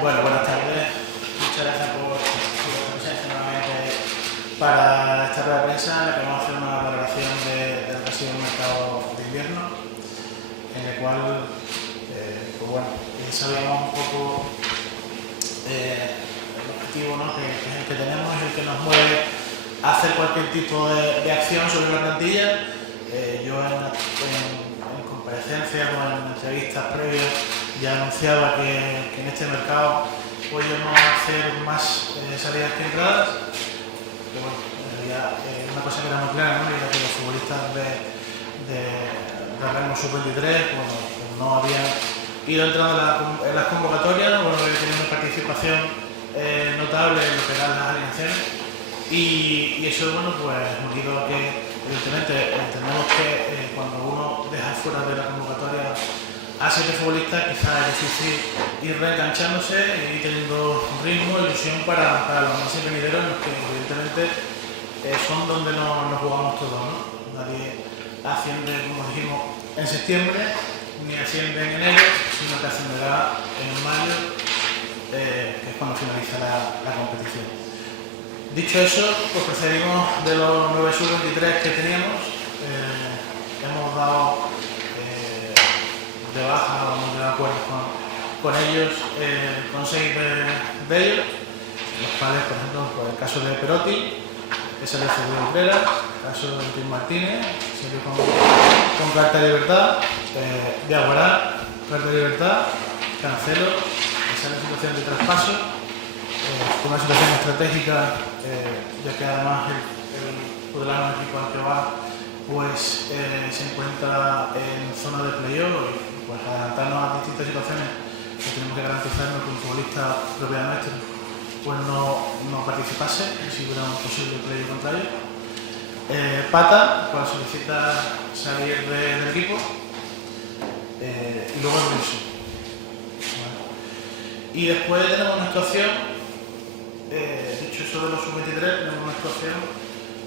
Bueno, buenas tardes. Muchas gracias por su presencia nuevamente para esta rueda de prensa en la que vamos a hacer una valoración del que ha sido el mercado de invierno, en el cual pues bueno, sabíamos un poco el objetivo, ¿no? que es el que tenemos, es el que nos mueve a hacer cualquier tipo de acción sobre la plantilla. Yo en comparecencias o en entrevistas previas ya anunciaba que en este mercado podíamos hacer más salidas que entradas. Que bueno, en realidad una cosa que era muy clara, ¿no? Era que los futbolistas de rango sub-23 bueno, pues no habían ido entrando en las convocatorias, bueno, habían tenido una participación notable en lo que eran las alineaciones. Y eso, bueno, pues unido a que evidentemente entendemos que cuando uno deja fuera de la convocatoria a 7 futbolistas, quizás es difícil ir reenganchándose y teniendo ritmo, ilusión para los meses venideros, en los que evidentemente son donde nos jugamos todos, ¿no? Nadie asciende, como dijimos, en septiembre, ni asciende en enero, sino que ascenderá en mayo, que es cuando finaliza la competición. Dicho eso, pues procedimos de los 9 sub-23 que teníamos. Hemos dado de baja, vamos de acuerdo con ellos, con 6 de ellos, los cuales, por ejemplo, pues el caso de Perotti, que se le cedió a Utrera, el caso de Tim Martínez, que se con carta de libertad, de Aguará, carta de libertad, Cancelo, esa es la situación de traspaso. Con una situación estratégica, ya que además el Pudelano, equipo al que va, pues se encuentra en zona de playoff y pues adelantarnos a distintas situaciones que tenemos que garantizarnos que un futbolista propiedad nuestra pues no participase si hubiera un posible playoff contra ellos. Pata, pues solicita salir del equipo y luego el Wilson. Y después tenemos una situación. Dicho eso de los sub-23, tenemos una situación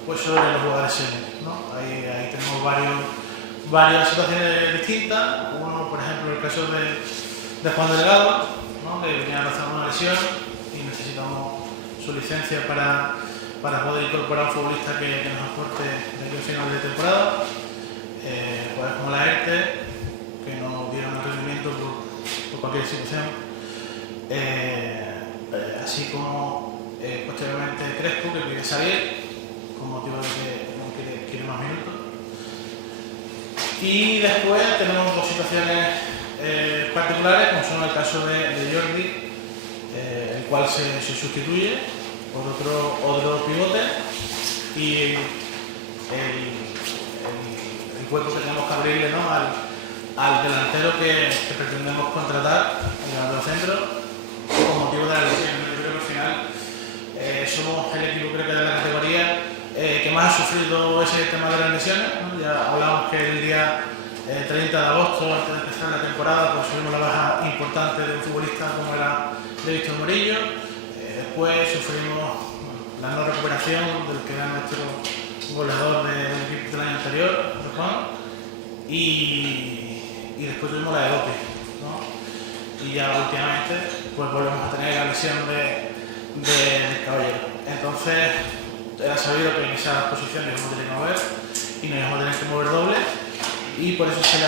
pues sobre los jugadores seniors, ¿no? Ahí tenemos varias situaciones distintas. Uno, por ejemplo, el caso de Juan Delgado, ¿no? Que venía arrastrando una lesión y necesitamos su licencia para poder incorporar a un futbolista que nos aporte de aquí al final de temporada. Pues como la ERTE, que nos dieron un rendimiento por cualquier situación. Así como posteriormente Crespo, que quiere salir con motivo de que no quiere más minutos. Y después tenemos dos situaciones particulares, como son el caso de Jordi, el cual se sustituye por otro pivote, y el hueco que tenemos que abrirle, ¿no? al delantero que pretendemos contratar, el delantero centro, con motivo de la lesión. Yo creo que al final somos el equipo, creo que de la categoría que más ha sufrido ese tema de las lesiones, ¿no? Ya hablamos que el día 30 de agosto, antes de empezar la temporada, pues tuvimos la baja importante de un futbolista como era de Víctor Morillo. Después sufrimos la no recuperación del que era nuestro goleador del equipo del año anterior, de Juan, y después tuvimos la de López, ¿no? Y ya últimamente pues volvemos a tener la lesión de Caballero. Entonces era sabido que en esas posiciones íbamos a tener que mover y nos íbamos a tener que mover doble, y por eso se le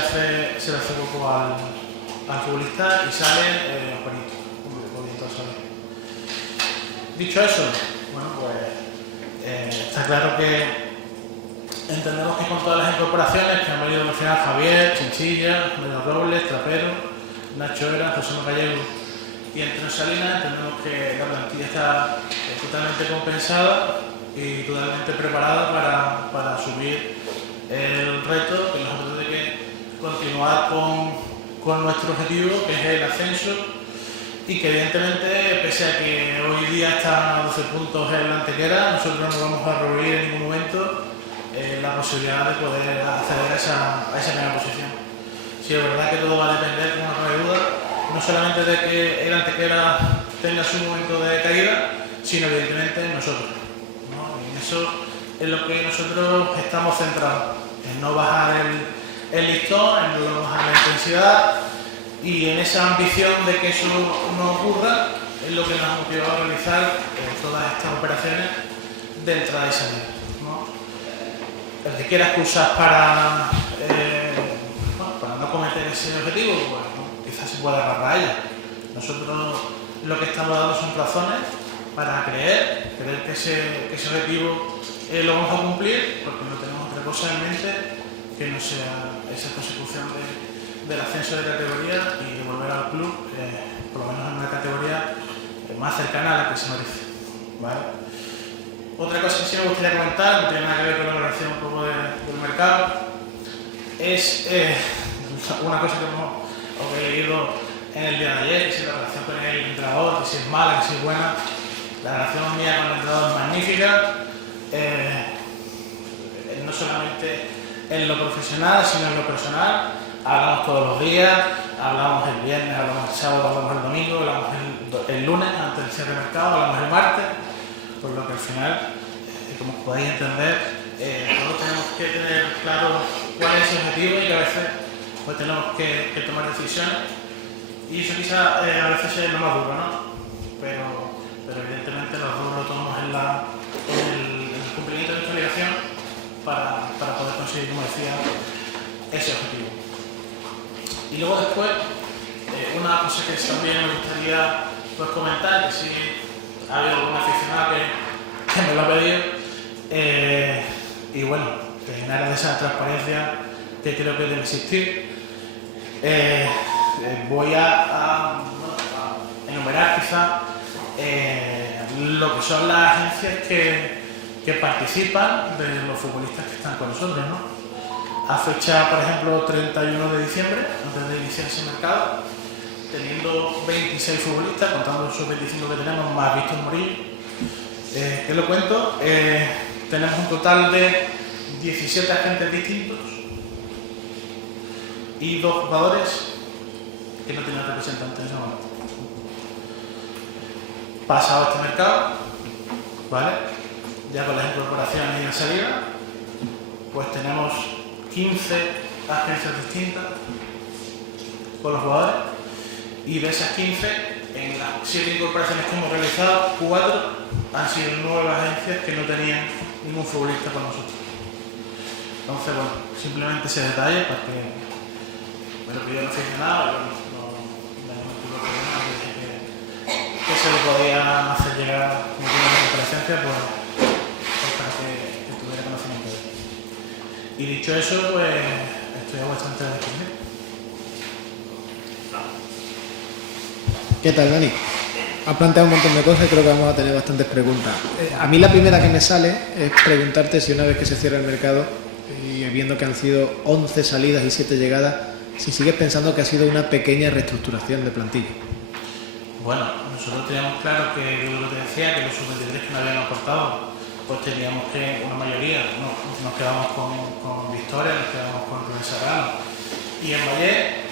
hace poco al futbolista y sale Juanito, Dicho eso, bueno, pues está claro que entendemos que con todas las incorporaciones que han venido al final, Javier, Chinchilla, Medio Robles, Trapero, Nacho Era, José Gallego y Antonio Salinas, entendemos que la plantilla está totalmente compensada y totalmente preparada para asumir el reto, que nosotros tenemos que continuar con nuestro objetivo, que es el ascenso, y que evidentemente, pese a que hoy día están a 12 puntos en la Antequera, nosotros no vamos a rehuir en ningún momento la posibilidad de poder acceder a esa primera posición. Sí, es verdad que todo va a depender, como no hay duda, no solamente de que el Antequera tenga su momento de caída, sino evidentemente en nosotros, ¿no? Y en eso es lo que nosotros estamos centrados, en no bajar el listón, en no bajar la intensidad, Y en esa ambición de que eso no ocurra es lo que nos ha motivado a realizar todas estas operaciones de entrada y salida, ¿no? El que quiera excusas para no cometer ese objetivo, pues, ¿no? Quizás se pueda agarrar a ella. Nosotros lo que estamos dando son razones para creer que ese objetivo lo vamos a cumplir, porque no tenemos otra cosa en mente que no sea esa consecución del ascenso de categoría y de volver al club, por lo menos en una categoría más cercana a la que se merece, ¿vale? Otra cosa que sí me gustaría comentar, no tiene nada que ver con la valoración un poco del mercado, es una cosa que he leído en el día de ayer, que si la relación con el entrenador, que si es mala, que si es buena. La relación mía con el entrenador es magnífica, no solamente en lo profesional, sino en lo personal. Hablamos todos los días, hablamos el viernes, hablamos el sábado, hablamos el domingo, hablamos el lunes antes del cierre de mercado, hablamos el martes, por lo que al final, como podéis entender, todos tenemos que tener claro cuál es el objetivo y que a veces pues, tenemos que tomar decisiones, y eso quizá a veces es lo más duro, ¿no? Pero evidentemente los dos lo tomamos en el cumplimiento de nuestra obligación para poder conseguir, como decía, ese objetivo. Y luego después, una cosa que también me gustaría pues, comentar, que si ha habido algún aficionado que me lo ha pedido, y bueno, que en aras de esa transparencia que creo que debe existir, voy a enumerar quizá lo que son las agencias que participan de los futbolistas que están con nosotros, ¿no? A fecha, por ejemplo, 31 de diciembre, antes de iniciar ese mercado, teniendo 26 futbolistas, contando esos 25 que tenemos, más Víctor Morillo, que lo cuento, tenemos un total de 17 agentes distintos y 2 jugadores que no tienen representantes en ese momento. Pasado este mercado, ¿vale? Ya con las incorporaciones y la salida, pues tenemos 15 agencias distintas con los jugadores, y de esas 15, en las 7 incorporaciones que hemos realizado, 4 han sido nuevas agencias que no tenían ningún futbolista con nosotros. Entonces, bueno, simplemente ese detalle para que me lo pidió el aficionado, que se le podía hacer llegar como tiene una comparecencia, pues para que tuviera conocimiento de él. Y dicho eso, pues estoy a vuestra entera disponible. ¿Qué tal, Dani? Has planteado un montón de cosas y creo que vamos a tener bastantes preguntas. A mí la primera que me sale es preguntarte si una vez que se cierra el mercado, y viendo que han sido 11 salidas y 7 llegadas, si sigues pensando que ha sido una pequeña reestructuración de plantilla. Bueno, nosotros teníamos claro que, lo que te decía, que los sub-23 que nos habían aportado, pues teníamos que, una mayoría, nos quedamos con Victoria, nos quedamos con Rubén Serrano. Y en Valle,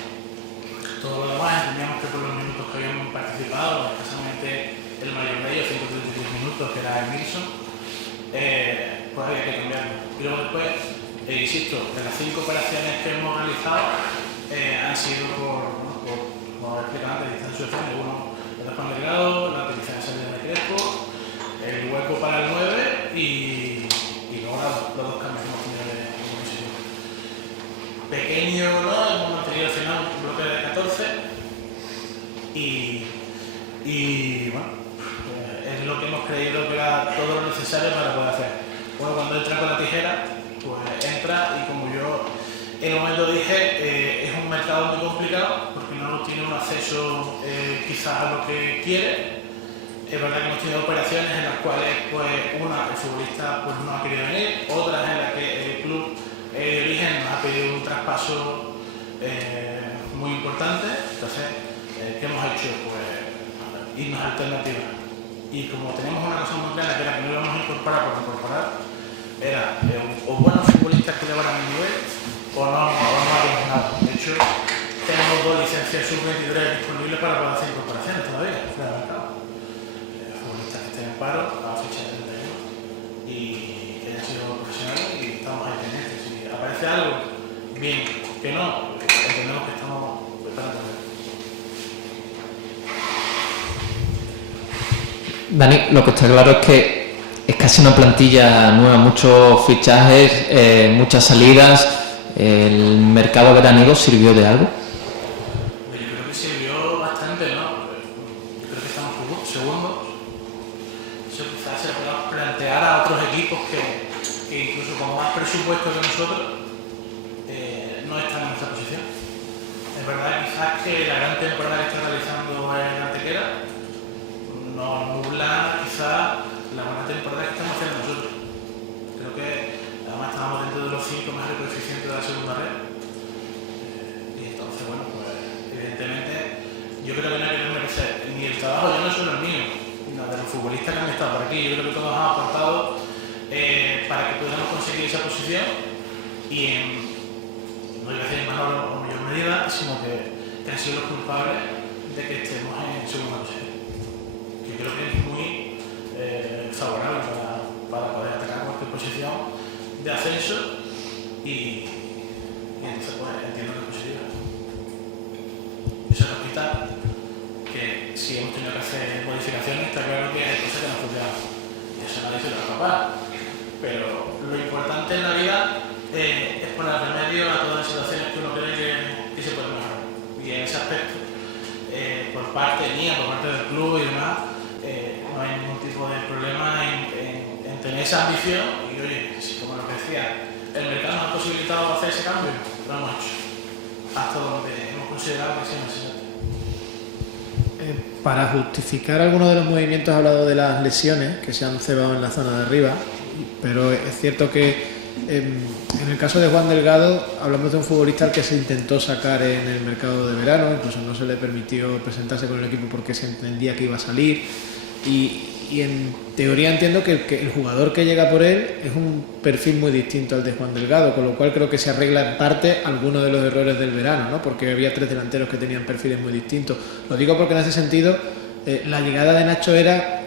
todo lo demás, entendíamos que por los minutos que habíamos participado, especialmente el mayor de ellos, 133 minutos, que era Emilson, pues había que cambiarlo. Y luego después, insisto, de las 5 operaciones que hemos realizado, han sido como explicaba antes, distanciaciones, uno de Juan Delgado, la utilización de salida de Crespo, el hueco para el 9 y luego los 2 cambios que hemos tenido de comisión. Pequeño, ¿no? Hemos mantenido al final un bloque de 14 y bueno, es lo que hemos creído que era todo lo necesario para poder hacer. Bueno, cuando entra con la tijera, pues entra, y como yo en un momento dije, es un mercado muy complicado porque no tiene un acceso quizás a lo que quiere. Es verdad que hemos tenido operaciones en las cuales, pues, una, el futbolista pues, no ha querido venir, otras en las que el club de origen nos ha pedido un traspaso muy importante. Entonces, ¿qué hemos hecho? Pues irnos a alternativas. Y como teníamos una cosa muy clara, que era que no íbamos a incorporar por incorporar, era o buenos futbolistas que llevaran el nivel, o no haríamos nada. De hecho, tenemos 2 licencias sub-23 disponibles para poder hacer incorporaciones todavía, fuera del mercado. Futbolistas que estén en paro a la fecha de 31 y que hayan sido profesionales, y estamos ahí pendientes. Si aparece algo, bien, que no, entendemos que estamos preparando. Dani, lo que está claro es que es casi una plantilla nueva, muchos fichajes, muchas salidas. ¿El mercado veraniego sirvió de algo? Yo creo que sirvió bastante, ¿no? Yo creo que estamos segundos. Eso quizás se pueda plantear a otros equipos que incluso con más presupuesto que nosotros no están en nuestra posición. Es verdad quizás que la gran temporada que está realizando el Antequera nos nubla quizás la buena temporada que estamos haciendo nosotros. Creo que además estamos dentro de los 5 mejores coeficientes de la segunda red. Y entonces, bueno, pues evidentemente yo creo que no hay que merecer ni el trabajo, yo no solo el mío, sino de los futbolistas que han estado por aquí. Yo creo que todos han aportado para que pudiéramos conseguir esa posición y no iba a decir en menor o mayor medida, sino que han sido los culpables de que estemos en segunda posición. Yo creo que es muy favorable para poder atacar cualquier posición de ascenso y entonces pues entiendo que es posible. Eso nos quita que si hemos tenido que hacer modificaciones, está claro que hay cosas que no funcionan. Y eso nadie se lo va a escapar. Pero lo importante en la vida es poner remedio a todas las situaciones que uno cree que se pueden mejorar. Y en ese aspecto, por parte mía, por parte del club y demás, no hay ningún tipo de problema en tener esa ambición y oye, como lo que decía, el mercado nos ha posibilitado hacer ese cambio, lo hemos hecho hasta donde hemos considerado que sea necesario. Para justificar algunos de los movimientos he hablado de las lesiones que se han cebado en la zona de arriba, pero es cierto que en el caso de Juan Delgado hablamos de un futbolista al que se intentó sacar en el mercado de verano, incluso no se le permitió presentarse con el equipo porque se entendía que iba a salir y en teoría entiendo que el jugador que llega por él es un perfil muy distinto al de Juan Delgado, con lo cual creo que se arregla en parte algunos de los errores del verano, ¿no? Porque había 3 delanteros que tenían perfiles muy distintos. Lo digo porque en ese sentido la llegada de Nacho Era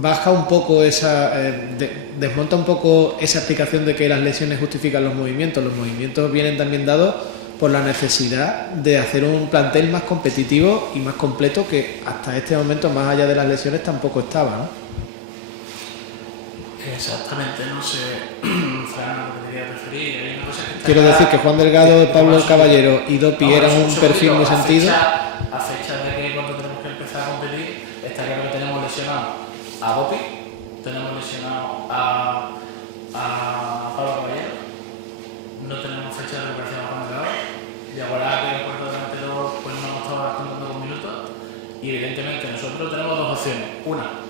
baja un poco desmonta un poco esa explicación de que las lesiones justifican los movimientos. Los movimientos vienen también dados por la necesidad de hacer un plantel más competitivo y más completo que hasta este momento, más allá de las lesiones, tampoco estaba, ¿no? Exactamente, no sé, Fran, lo que quería referir. Hay una cosa que está Quiero decir que Juan Delgado, Pablo Caballero y Dopi eran un perfil muy sentido. A fecha de que cuando tenemos que empezar a competir, está claro que tenemos lesionado a Dopi, tenemos lesionado a Pablo Caballero, no tenemos fecha de recuperación a Juan Delgado, y ahora que el cuarto delantero pues no hemos estado contando con minutos, y evidentemente nosotros tenemos dos opciones. Una,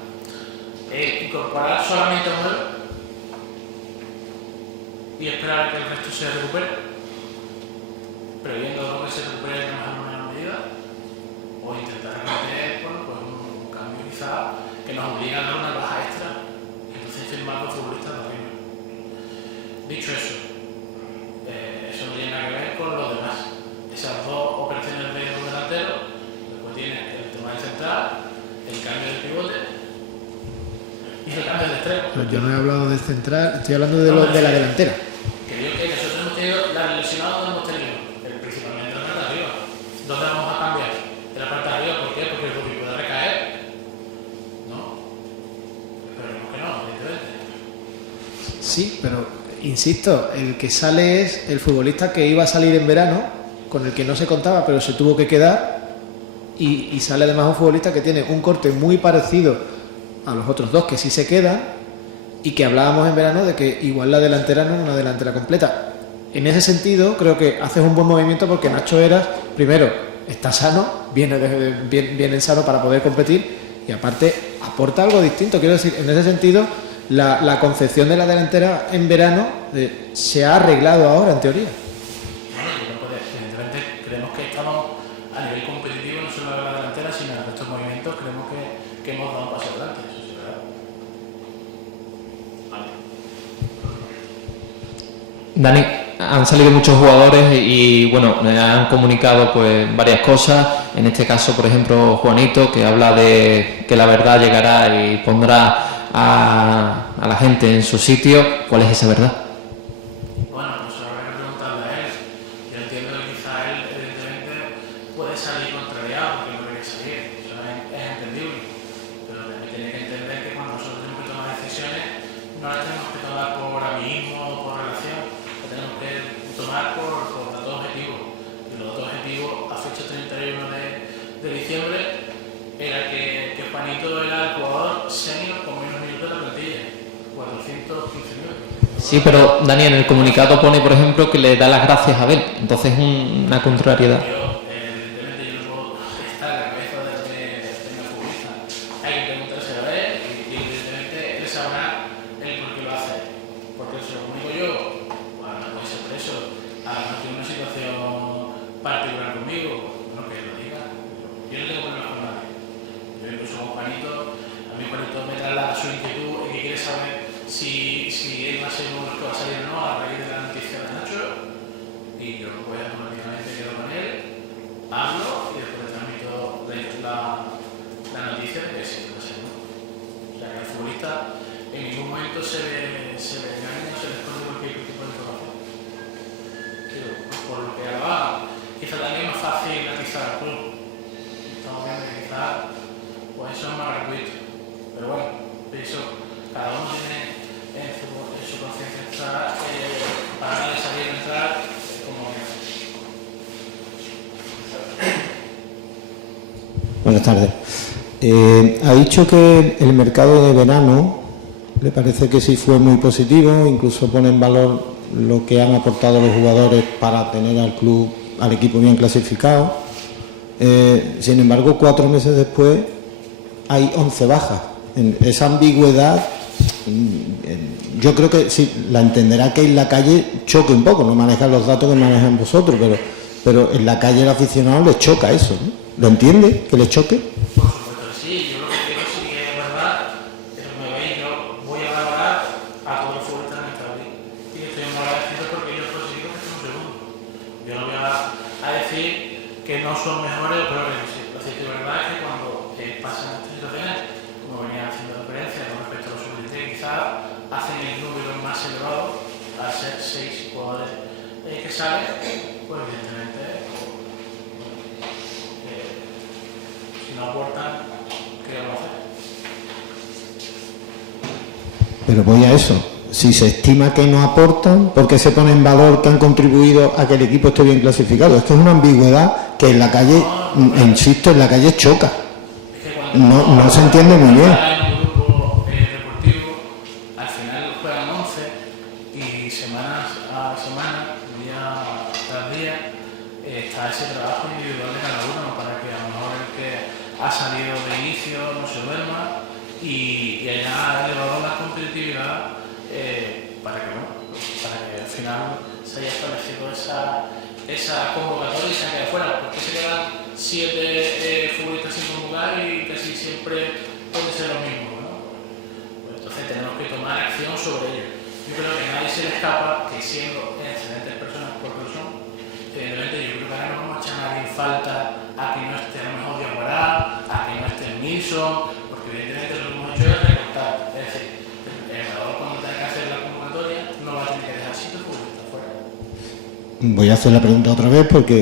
incorporar solamente a uno y esperar a que el resto se recupere, previendo que se recupere en una medida, o intentar meter pues un cambio quizá que nos obliga a dar una baja extra y entonces firmar los futbolistas de arriba. Dicho eso, eso no tiene nada que ver con los demás. Esas dos operaciones de los delanteros, después tiene el tema del central, el cambio del pivote y el cambio del extremo. Pero yo no he hablado del central, estoy hablando de la delantera. Que digo que nosotros hemos tenido las lesionadas donde hemos tenido, principalmente en la parte de arriba. ¿Dónde vamos a cambiar? En la parte de arriba, ¿por qué? Porque el rugby puede recaer. ¿No? Esperemos que no, evidentemente. Sí, pero insisto, el que sale es el futbolista que iba a salir en verano, con el que no se contaba, pero se tuvo que quedar, y sale además un futbolista que tiene un corte muy parecido a los otros dos que sí se quedan, y que hablábamos en verano de que igual la delantera no es una delantera completa. En ese sentido, creo que haces un buen movimiento porque Nacho Eras, primero, está sano, viene sano para poder competir, y aparte aporta algo distinto. Quiero decir, en ese sentido, la concepción de la delantera en verano se ha arreglado ahora, en teoría. Evidentemente creemos que estamos a nivel competitivo, no solo en la delantera, sino en estos movimientos, creemos que hemos dado un paso adelante, eso sí, ¿verdad? Vale. Dani, han salido muchos jugadores y bueno, han comunicado pues varias cosas. En este caso, por ejemplo, Juanito, que habla de que la verdad llegará y pondrá a la gente en su sitio. ¿Cuál es esa verdad? Bueno, pues habrá que preguntarle a él. Yo entiendo que quizá él, evidentemente, puede salir contrariado porque no quiere salir. Eso es entendible. Pero también tiene que entender de diciembre era que Juanito era el jugador senior con menos minutos de la plantilla, 415 minutos. Sí, pero Dani, en el comunicado pone, por ejemplo, que le da las gracias a Abel, entonces es una contrariedad. Evidentemente yo no puedo estar en la cabeza de una futbolista. Hay que preguntarse a Abel y evidentemente él sabrá el por qué lo hace. Porque se lo comunico yo, bueno, no puede ser por eso. A lo mejor tiene una situación particular conmigo, no que lo diga. Yo no tengo problemas con nadie. Yo incluso con Juanito, a mí Juanito me traslada su inquietud y que quiere saber si él va a ser uno de los que va a salir o no a raíz de la noticia de Nacho. Y yo pues automáticamente quedo con él, hablo y después le transmito la noticia de que sí, no sé, ¿no? O sea, que al futbolista en ningún momento se le engaña o se le esconde cualquier tipo de información. Pero por lo que hablaba, quizá también es más fácil atizar al club. Estamos viendo que quizá pues eso es más gratuito. Pero bueno, eso, cada uno tiene en su conciencia entrar, para nadie salir a entrar como Buenas tardes. Ha dicho que el mercado de verano le parece que sí fue muy positivo, incluso pone en valor lo que han aportado los jugadores para tener al club, al equipo bien clasificado. Sin embargo, 4 meses después hay 11 bajas. En esa ambigüedad, yo creo que sí, la entenderá que en la calle choque un poco, no manejan los datos que manejan vosotros, pero en la calle el aficionado les choca eso, ¿no? ¿Lo entiende? ¿Que les choque? por supuesto que sí, yo lo que creo sí que es verdad, pero me veis, yo voy a valorar a todos los futbolistas en esta liga. Y estoy muy agradecido porque ellos consiguieron que son segundos. Yo no voy a decir que no son mejores o peores, lo cierto y verdad es que cuando pasan estas situaciones, como venía haciendo referencia con respecto a los sub-23, quizás hacen el número más elevado a ser 6 jugadores que salen, pues evidentemente si no aportan, ¿qué vamos a hacer? Pero voy a eso. Si se estima que no aportan, ¿por qué se pone en valor que han contribuido a que el equipo esté bien clasificado? Es que es una ambigüedad que en la calle, insisto, en la calle choca. Es que cuando No se entiende muy bien. en un grupo deportivo, al final juegan 11 y semana a semana, día tras día, está ese trabajo individual de cada uno para que a lo mejor el que ha salido de inicio no se duerma y haya elevado la competitividad para que al final se haya establecido esa convocatoria y se quede fuera, porque se quedan 7 futbolistas sin convocar y casi siempre puede ser lo mismo, ¿no? Pues entonces tenemos que tomar acción sobre ello. Yo creo que a nadie se le escapa que siendo excelentes personas por lo son, evidentemente yo creo que ahora no vamos a echar a nadie en falta a que no esté a lo mejor Diaguará, a que no esté Milson, porque evidentemente lo que hemos hecho es recortar. Es decir, el jugador cuando tenga que hacer la convocatoria no va a tener que dejar sitio porque está fuera. Voy a hacer la pregunta otra vez porque...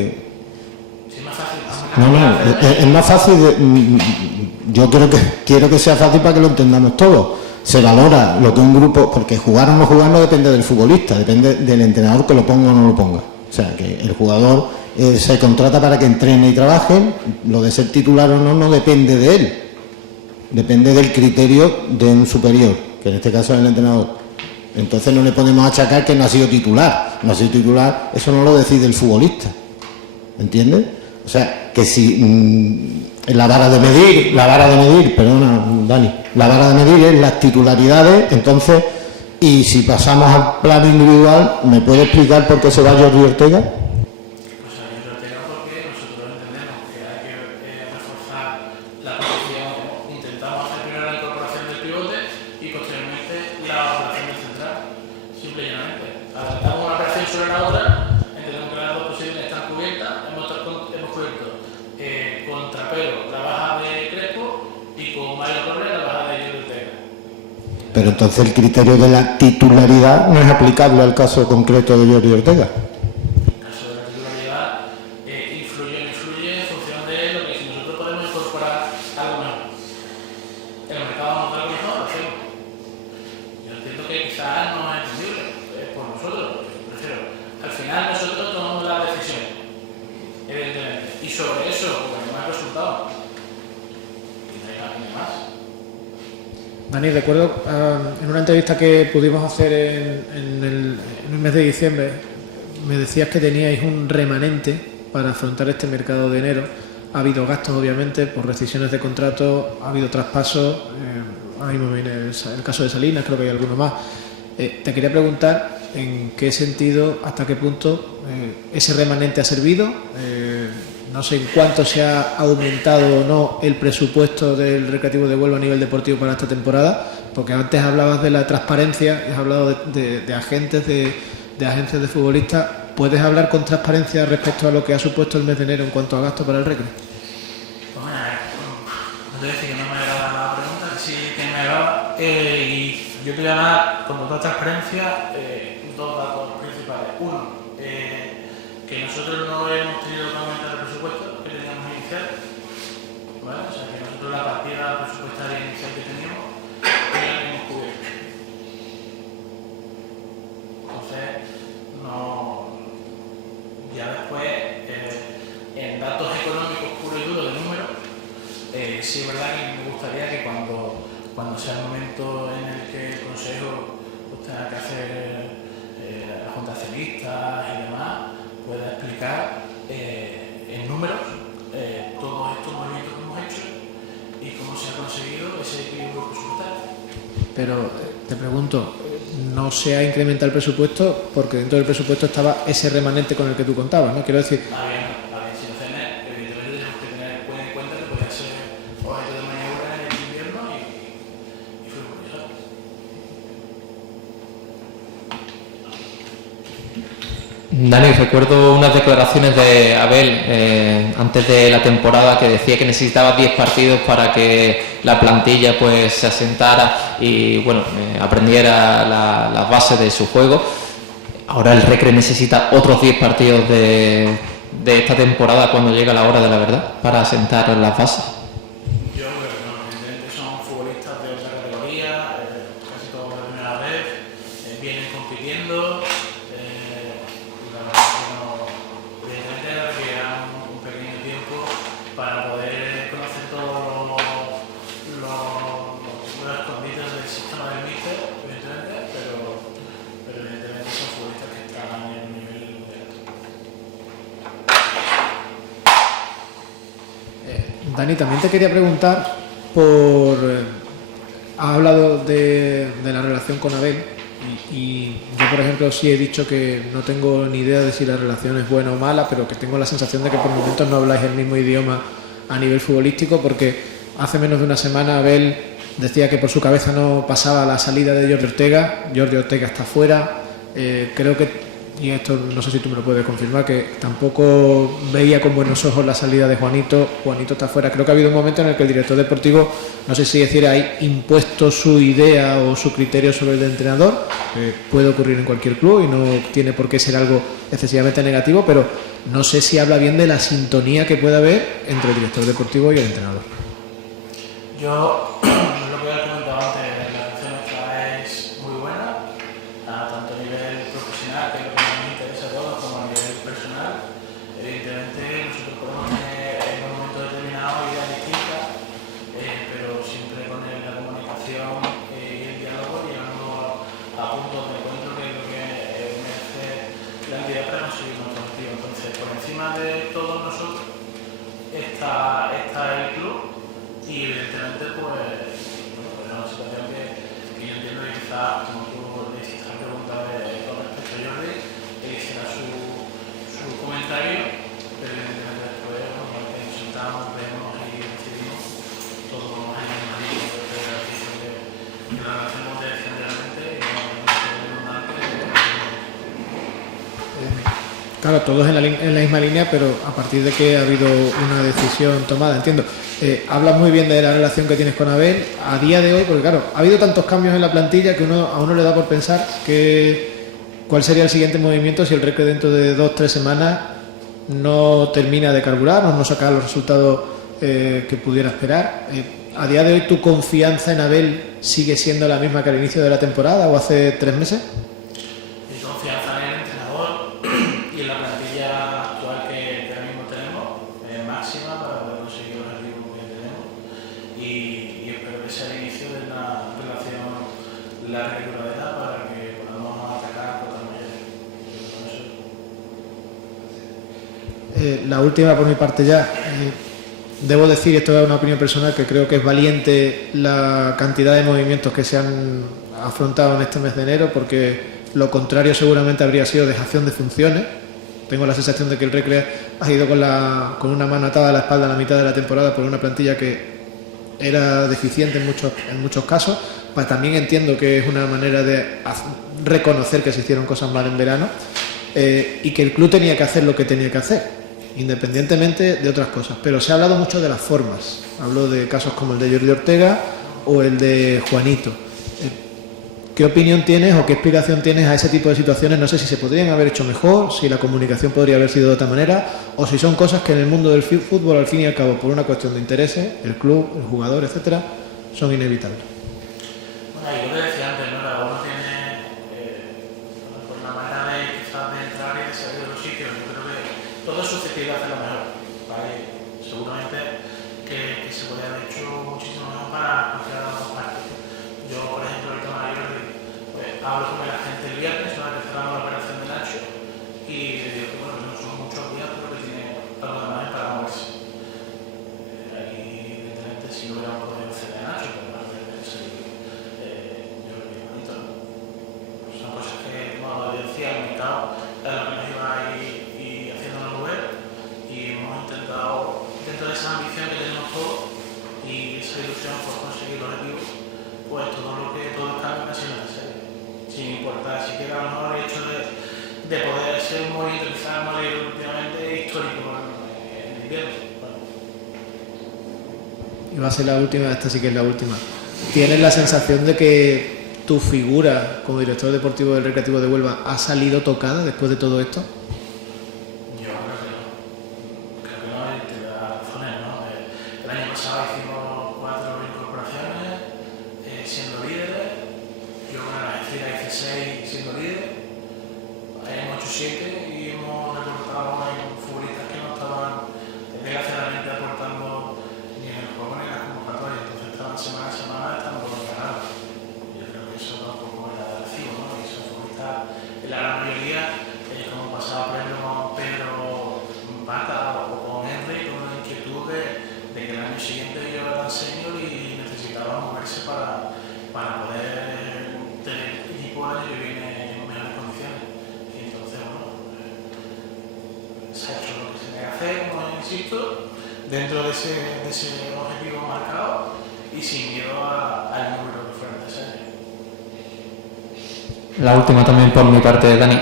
Si es más fácil. Es más fácil. Yo quiero que sea fácil para que lo entendamos todos. Se valora lo que un grupo... Porque jugar o no jugar no depende del futbolista, depende del entrenador que lo ponga o no lo ponga. O sea, que el jugador se contrata para que entrene y trabaje. Lo de ser titular o no depende de él. Depende del criterio de un superior, que en este caso es el entrenador. Entonces no le podemos achacar que no ha sido titular. No ha sido titular, eso no lo decide el futbolista. ¿Entiendes? O sea, que si la vara de medir, perdona, Dani, la vara de medir es las titularidades, entonces, y si pasamos al plano individual, ¿me puede explicar por qué se va Jordi Ortega? Pues a Jordi Ortega porque nosotros entendemos que hay que reforzar la posición, intentamos hacer primero la incorporación del pivote y posteriormente la operación del central, simple y llanamente. Adaptamos una operación sobre la otra, entendemos que las dos posiciones están cubiertas, hemos cubierto con Trapero la baja de Crespo y con Mario Torres la baja de Jordi Ortega. Pero entonces el criterio de la titularidad no es aplicable al caso concreto de Jordi Ortega. El caso de la titularidad influye en función de lo que si nosotros podemos incorporar algo mejor. En el mercado vamos a dar algo mejor, lo hacemos. Yo entiendo que quizás no es entendible por nosotros, prefiero. Al final nosotros tomamos la decisión, evidentemente. Y sobre eso, pues no hay resultados. Dani, recuerdo en una entrevista que pudimos hacer en el mes de diciembre, me decías que teníais un remanente para afrontar este mercado de enero. Ha habido gastos, obviamente, por rescisiones de contrato, ha habido traspasos, ahora mismo viene el caso de Salinas, creo que hay alguno más. Te quería preguntar en qué sentido, hasta qué punto ese remanente ha servido. No sé en cuánto se ha aumentado o no el presupuesto del Recreativo de Huelva a nivel deportivo para esta temporada, porque antes hablabas de la transparencia, has hablado de agentes, de agencias de futbolistas. ¿Puedes hablar con transparencia respecto a lo que ha supuesto el mes de enero en cuanto a gasto para el Recre? Pues mira, no te voy a decir que no me agrada la pregunta, que sí que me agrada, y yo te voy a dar con toda transparencia dos datos principales. Uno, que nosotros no hemos tenido que aumentar el presupuesto que teníamos inicial, ¿vale? O sea que nosotros la partida presupuestaria inicial que teníamos la hemos cubierto. Entonces, no, ya después, en datos económicos puros y duros de números, sí es verdad que me gustaría que cuando sea el momento en el que el Consejo tenga que hacer la Junta de Accionistas y demás, pueda explicar en números todos estos movimientos que hemos hecho y cómo se ha conseguido ese equilibrio presupuestario. Pero te pregunto, ¿no se ha incrementado el presupuesto porque dentro del presupuesto estaba ese remanente con el que tú contabas, ¿no? Quiero decir... Va bien, si no CNE, evidentemente tenemos que tener en cuenta que puede ser objeto de maniobra en el invierno y fue por eso. Dani, recuerdo unas declaraciones de Abel antes de la temporada que decía que necesitaba 10 partidos para que la plantilla pues se asentara y bueno, aprendiera las bases de su juego. Ahora el Recre necesita otros 10 partidos de esta temporada cuando llega la hora de la verdad para asentar las bases. Yo creo que no, evidentemente son futbolistas de otra categoría, casi todos de primera vez, vienen compitiendo. La verdad que no, evidentemente requerirá un pequeño tiempo para poder conocer todos los escondites del sistema del míster, evidentemente, pero evidentemente son futbolistas que están en un nivel muy alto. Dani, también te quería preguntar por... has hablado de la relación con Abel y yo, por ejemplo, sí he dicho que no tengo ni idea de si la relación es buena o mala, pero que tengo la sensación de que por momentos no habláis el mismo idioma a nivel futbolístico, porque hace menos de una semana Abel decía que por su cabeza no pasaba la salida de Jordi Ortega. Jordi Ortega está fuera. Creo que, y esto no sé si tú me lo puedes confirmar, que tampoco veía con buenos ojos la salida de Juanito. Juanito está fuera. Creo que ha habido un momento en el que el director deportivo, no sé si decir, ha impuesto su idea o su criterio sobre el entrenador. Puede ocurrir en cualquier club y no tiene por qué ser algo excesivamente negativo, pero no sé si habla bien de la sintonía que puede haber entre el director deportivo y el entrenador. Yo, lo que he comentado antes, la relación nuestra es muy buena, tanto a nivel profesional, que es lo que nos interesa a todos, como a nivel personal. Evidentemente, nosotros podemos tener en un momento determinado ideas distintas, pero siempre con la comunicación y el diálogo llegando a puntos de encuentro, que es lo que merece la entidad para conseguir nuestro objetivo. Entonces, por encima de todos nosotros está el club. Y evidentemente, pues, bueno, es una situación que yo entiendo que quizás, como tú le hiciste la pregunta con respecto a Jordi, hiciera su comentario, pero evidentemente después, como que nos sentamos, vemos y decidimos todo en el mismo día, porque la decisión que la hacemos directamente y no redundante. Claro, todos en la misma línea, pero a partir de que ha habido una decisión tomada, entiendo. Hablas muy bien de la relación que tienes con Abel a día de hoy, porque claro, ha habido tantos cambios en la plantilla que a uno le da por pensar cuál sería el siguiente movimiento si el Recre dentro de 2-3 semanas no termina de carburar o no saca los resultados que pudiera esperar. A día de hoy, ¿tu confianza en Abel sigue siendo la misma que al inicio de la temporada o hace 3 meses? Mi confianza en el entrenador y en la plantilla actual que ahora mismo tenemos es máxima para poder conseguir los objetivos que tenemos y espero que sea el inicio de una la regularidad para que podamos atacar con mayores. La última por mi parte ya. Debo decir, esto es una opinión personal, que creo que es valiente la cantidad de movimientos que se han afrontado en este mes de enero, porque lo contrario seguramente habría sido dejación de funciones. Tengo la sensación de que el Recre ha ido con una mano atada a la espalda a la mitad de la temporada por una plantilla que era deficiente en muchos casos. Pues también entiendo que es una manera de reconocer que se hicieron cosas mal en verano, y que el club tenía que hacer lo que tenía que hacer, independientemente de otras cosas. Pero se ha hablado mucho de las formas. Hablo de casos como el de Jordi Ortega o el de Juanito. ¿Qué opinión tienes o qué explicación tienes a ese tipo de situaciones? No sé si se podrían haber hecho mejor, si la comunicación podría haber sido de otra manera, o si son cosas que en el mundo del fútbol, al fin y al cabo, por una cuestión de intereses, el club, el jugador, etcétera, son inevitables. Bueno, yo lo decía antes, ¿no? Cada uno tiene por la manera de quizás de entrar y de salir de los sitios. Yo creo que todo es susceptible de hacerlo mejor, ¿vale? Seguramente que se podría haber hecho muchísimo mejor para cualquiera de las dos partes. Yo, por ejemplo, ahorita me alegro, pues hablo con la gente el viernes, una vez que cerramos la operación de Nacho, y le digo que bueno, que no son muchos días, pero que tiene algo de margen para moverse. Aquí, evidentemente, si no hubiéramos podido hacer de Nacho, pero bueno, yo creo que es bonito, ¿no? Son cosas que, como decía, el mercado es lo que nos iba a ir haciéndonos mover, y hemos intentado, dentro de esa ambición que tenemos todos y esa ilusión por conseguir los objetivos, pues todo el cambio que ha sido necesario, sin importar siquiera a lo mejor el hecho de poder ser muy utilizado, hemos leído últimamente histórico en invierno. Bueno. Y va a ser la última, esta sí que es la última. ¿Tienes la sensación de que tu figura como director deportivo del Recreativo de Huelva ha salido tocada después de todo esto? Yo creo que no. Creo que no, y te da razones, ¿no? El año pasado hicimos 4 incorporaciones siendo líderes. Yo con la Algeciras hice 6 siendo líder. Hemos hecho 7 y hemos recortado en futbolistas que no estaban desgraciadamente aportando ni en el juego ni en las convocatorias. Entonces estaban semana a semana estando ganados. Yo creo que eso tampoco era de recibo, ¿no? Y esos futbolistas, en la gran mayoría, como pasaba por ejemplo con Pedro Bata o con Henry, con una inquietud de que el año siguiente ellos eran senior y necesitaban moverse para poder tener equipo el año que viene en mejores condiciones. Y entonces, bueno, se ha hecho lo que se tiene que hacer, como insisto, dentro de ese objetivo marcado y sin miedo al número que fuera necesario. La última también por mi parte, Dani.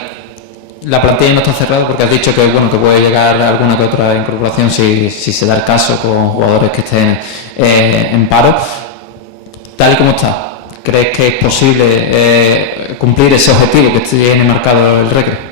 La plantilla no está cerrada porque has dicho que bueno que puede llegar alguna que otra incorporación si se da el caso con jugadores que estén en paro. Tal y como está, ¿crees que es posible cumplir ese objetivo que tiene marcado el Recre?